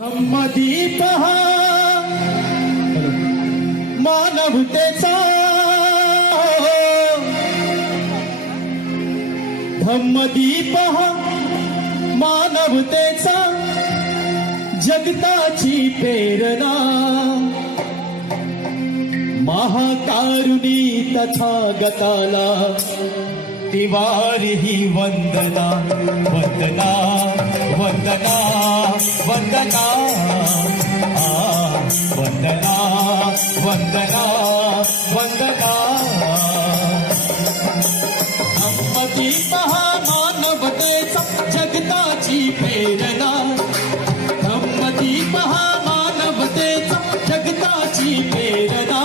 धम्मदीप हा मानवतेचा, धम्मदीप हा मानवतेचा, जगताची प्रेरणा, महाकारुणी तथागताला तिवारी ही वंदना, वंदना वंदना वंदना, वंदना वंदना वंदना। धम्मदीप हा मानवतेचा, जगताची प्रेरणा, धम्मदीप हा मानवतेचा, जगताची प्रेरणा।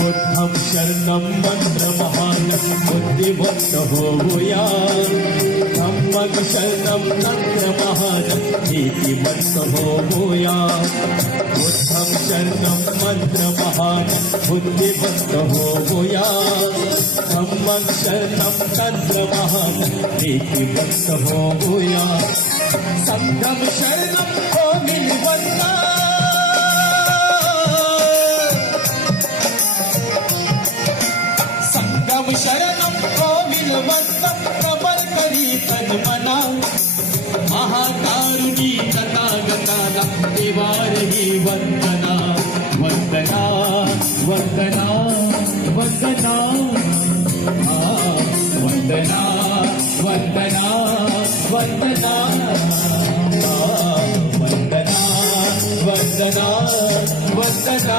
बुद्धं शरणं मंत्रमहान बुद्धिवंत होऊया, धम्मं शरणं तंत्रमहान नीतिवंत होऊया। बुद्धं शरणं मंत्रमहान बुद्धिवंत होऊया, धम्मं शरणं तंत्रमहान नीतिवंत होऊया। संघं शरणं कोविलवंत, शरणं कोविलवंत, प्रबल करी तन्मना, महाकारुणी तथागताला तिवारी वंदना, वंदना वंदना वंदना, वंदना वंदना वंदना, वंदना वंदना वंदना।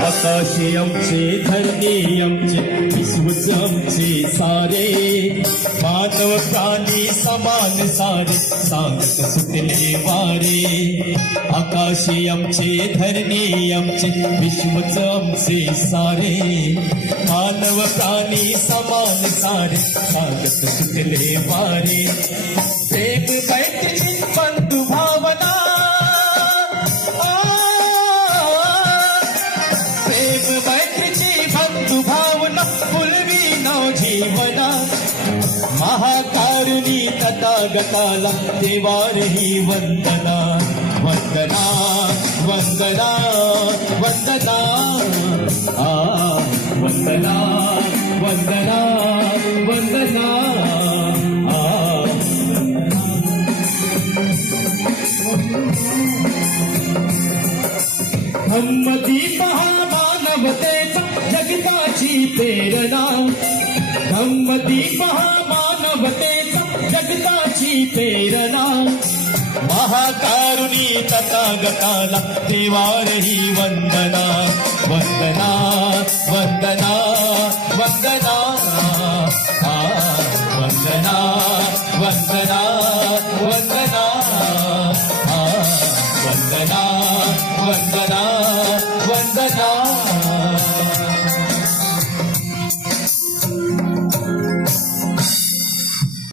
आकाशी आमचे, धरणी आमचे, विश्वच आमचे सारे, मानव प्राणी समान सारे, सांगत सुटले वारे। आकाशी आमचे, धरणी आमचे, विश्वच आमचे सारे, मानव प्राणी समान सारे, सांगत सुटले वारे। प्रेम बैठची बंधु भावना, भावना फुलवी नव जीवना, महाकारुणी तथागताला तिवारी वंदना, वंदना वंदना वंदना, वंदना वंदना वंदना। धम्मदीप हा मानवतेचा, जगताची प्रेरणा, धम्मदीप हा मानवतेचा, जगताची प्रेरणा, महाकारुणी तथागताला तिवारी वंदना, वंदना वंदना वंदना, वंदना